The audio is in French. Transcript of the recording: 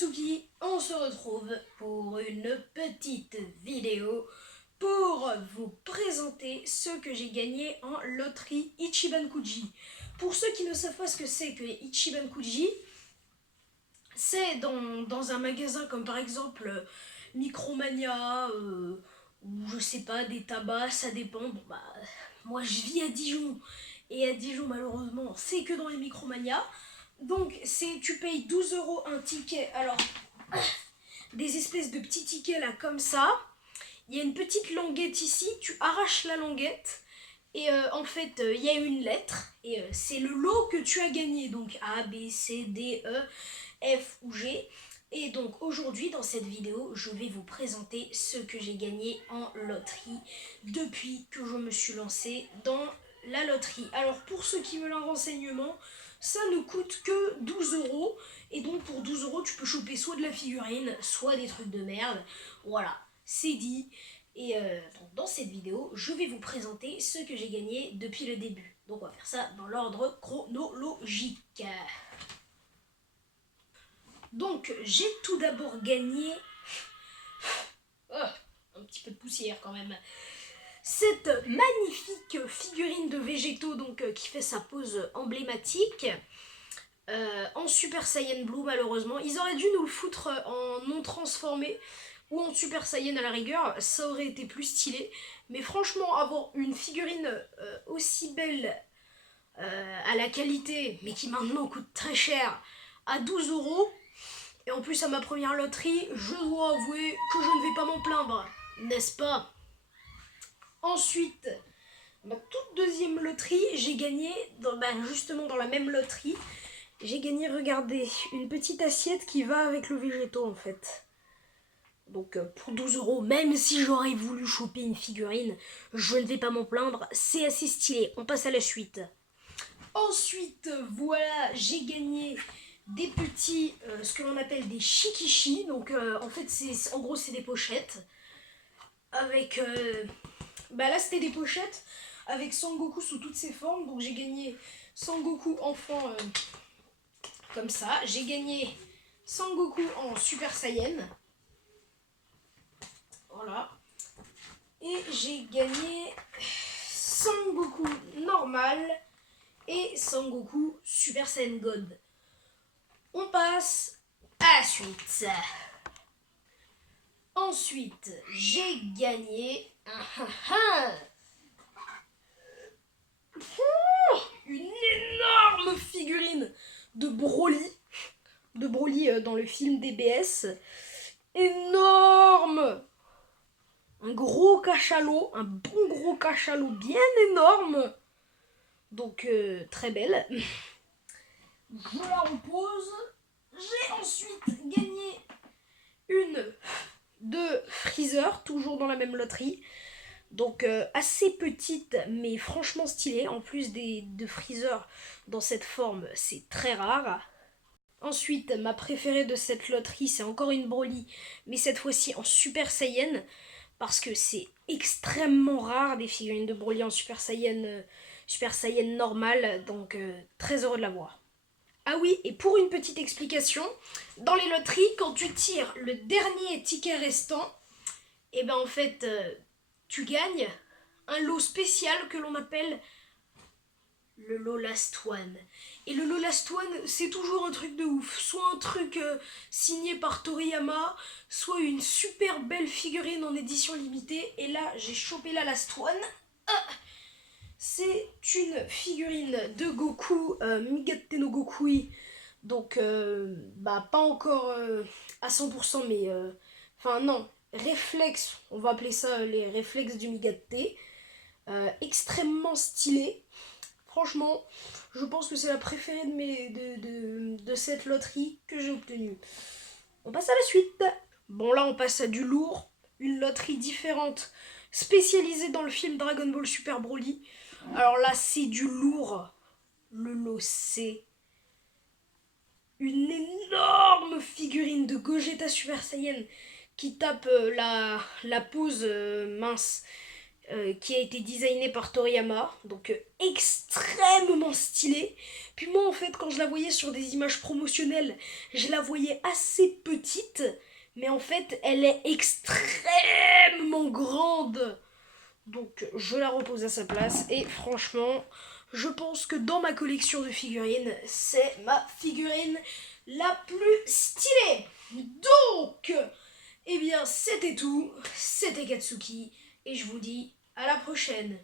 Akatsuki, on se retrouve pour une petite vidéo pour vous présenter ce que j'ai gagné en loterie Ichiban Kuji. Pour ceux qui ne savent pas ce que c'est que les Ichiban Kuji, c'est dans un magasin comme par exemple Micromania ou je sais pas, des tabacs, ça dépend. Bon, bah, moi je vis à Dijon et à Dijon malheureusement c'est que dans les Micromania. Donc tu payes 12 € un ticket. Alors des espèces de petits tickets là comme ça. Il y a une petite languette ici, tu arraches la languette et en fait il y a une lettre et c'est le lot que tu as gagné, donc A, B, C, D, E, F ou G. Et donc aujourd'hui dans cette vidéo je vais vous présenter ce que j'ai gagné en loterie depuis que je me suis lancée dans la loterie. Alors pour ceux qui veulent un renseignement, ça ne coûte que 12 € et donc pour 12 € tu peux choper soit de la figurine, soit des trucs de merde. Voilà, c'est dit. Et donc dans cette vidéo, je vais vous présenter ce que j'ai gagné depuis le début. Donc on va faire ça dans l'ordre chronologique. Donc j'ai tout d'abord gagné... Oh, un petit peu de poussière quand même. Cette magnifique figurine de végétaux donc, qui fait sa pose emblématique. En Super Saiyan Blue malheureusement. Ils auraient dû nous le foutre en non transformé ou en Super Saiyan à la rigueur, ça aurait été plus stylé. Mais franchement, avoir une figurine aussi belle à la qualité, mais qui maintenant coûte très cher, à 12 €, et en plus à ma première loterie, je dois avouer que je ne vais pas m'en plaindre, n'est-ce pas? Ensuite, ma toute deuxième loterie, j'ai gagné, justement dans la même loterie, j'ai gagné, regardez, une petite assiette qui va avec le végétaux en fait. Donc pour 12 €, même si j'aurais voulu choper une figurine, je ne vais pas m'en plaindre, c'est assez stylé. On passe à la suite. Ensuite, voilà, j'ai gagné des petits, ce que l'on appelle des shikishi. Donc en fait, en gros, c'est des pochettes. Avec, là c'était des pochettes avec Sangoku sous toutes ses formes. Donc j'ai gagné Sangoku enfant comme ça. J'ai gagné Sangoku en Super Saiyan. Voilà. Et j'ai gagné Sangoku normal et Sangoku Super Saiyan God. On passe à la suite. Ensuite, j'ai gagné une énorme figurine de Broly. De Broly dans le film DBS. Énorme! Un gros cachalot, un bon gros cachalot bien énorme. Donc très belle. Je la repose. J'ai ensuite gagné une de Freezer, toujours dans la même loterie. Donc assez petite mais franchement stylée. En plus de Freezer dans cette forme, c'est très rare. Ensuite, ma préférée de cette loterie, c'est encore une Broly, mais cette fois-ci en Super Saiyan. Parce que c'est extrêmement rare des figurines de Broly en Super Saiyan normal, donc très heureux de l'avoir. Ah oui, et pour une petite explication, dans les loteries, quand tu tires le dernier ticket restant, et ben en fait, tu gagnes un lot spécial que l'on appelle le lot Last One. Et le lot Last One, c'est toujours un truc de ouf. Soit un truc signé par Toriyama, soit une super belle figurine en édition limitée. Et là, j'ai chopé la Last One. C'est une figurine de Goku, Migatte no Gokui. Donc, pas encore à 100%, mais... Enfin, non, réflexe, on va appeler ça les réflexes du Migatte. Extrêmement stylé. Franchement, je pense que c'est la préférée de cette loterie que j'ai obtenue. On passe à la suite. Bon, là, on passe à du lourd. Une loterie différente, spécialisée dans le film Dragon Ball Super Broly. Alors là, c'est du lourd. Le lot, c'est une énorme figurine de Gogeta Super Saiyan qui tape la pose mince. qui a été designé par Toriyama, donc extrêmement stylé. Puis moi en fait quand je la voyais sur des images promotionnelles, je la voyais assez petite, mais en fait elle est extrêmement grande. Donc je la repose à sa place et franchement, je pense que dans ma collection de figurines, c'est ma figurine la plus stylée. Donc, eh bien c'était tout, c'était Katsuki et je vous dis à la prochaine.